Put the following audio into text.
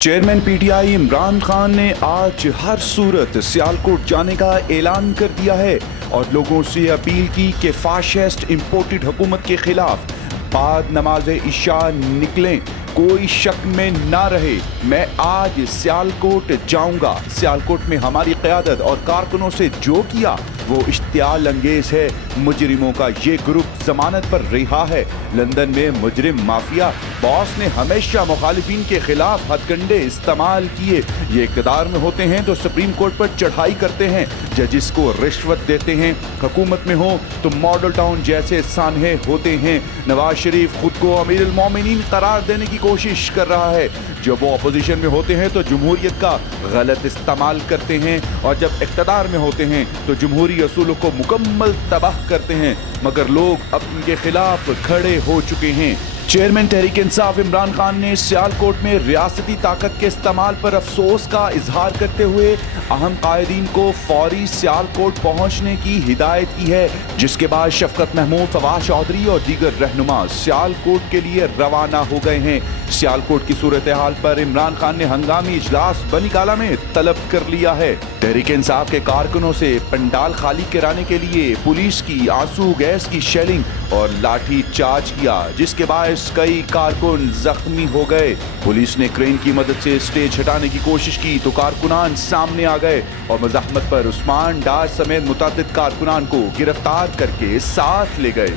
Chairman PTI Imran Khan ने आज हर सूरत सियालकोट जाने का ऐलान कर दिया है और लोगों से अपील की कि फाशिस्ट इंपोर्टेड हुकूमत के खिलाफ बाद नमाज इशा निकलें, कोई शक में ना रहे। मैं आज सियालकोट जाऊंगा। सियालकोट में हमारी क़यादत और कारकुनों से जो किया वो इश्तियाल अंगेज है। मुजरिमों का ये ग्रुप जमानत पर रिहा है। लंदन में मुजरिम माफिया बॉस ने हमेशा मुखालिफिन के खिलाफ हथकंडे इस्तेमाल किए। ये इक़्तिदार में होते हैं तो सुप्रीम कोर्ट पर चढ़ाई करते हैं, जजिस को रिश्वत देते हैं। हुकूमत में हो तो मॉडल टाउन जैसे सानहे होते हैं। नवाज शरीफ खुद को अमीरुल मोमिनीन करार देने की कोशिश कर रहा है। जब वो अपोजिशन में होते हैं तो जमहूरियत का गलत इस्तेमाल करते हैं और जब इक़्तिदार में होते हैं तो जमहूरी असूलों को मुकम्मल तबाह करते हैं। मगर लोग अब उनके खिलाफ खड़े हो चुके हैं। चेयरमैन तहरीक इंसाफ इमरान खान ने सियालकोट में रियासती ताकत के इस्तेमाल पर अफसोस का इजहार करते हुए अहम कायदीन को फौरी सियालकोट पहुंचने की हिदायत की है, जिसके बाद शफकत महमूद, फवाद चौधरी और दीगर रहनुमा सियालकोट के लिए रवाना हो गए हैं। सियालकोट की सूरत हाल पर इमरान खान ने हंगामी इजलास बनी काला में तलब कर लिया है। तहरीक इंसाफ के कारकुनों से पंडाल खाली कराने के लिए पुलिस की आंसू गैस की शेलिंग और लाठी चार्ज किया, जिसके बाद कई कारकुन जख्मी हो गए। पुलिस ने क्रेन की मदद से स्टेज हटाने की कोशिश की तो कारकुनान सामने आ गए और मज़ाहमत पर उस्मान डार समेत मुतअद्दिद कारकुनान को गिरफ्तार करके साथ ले गए।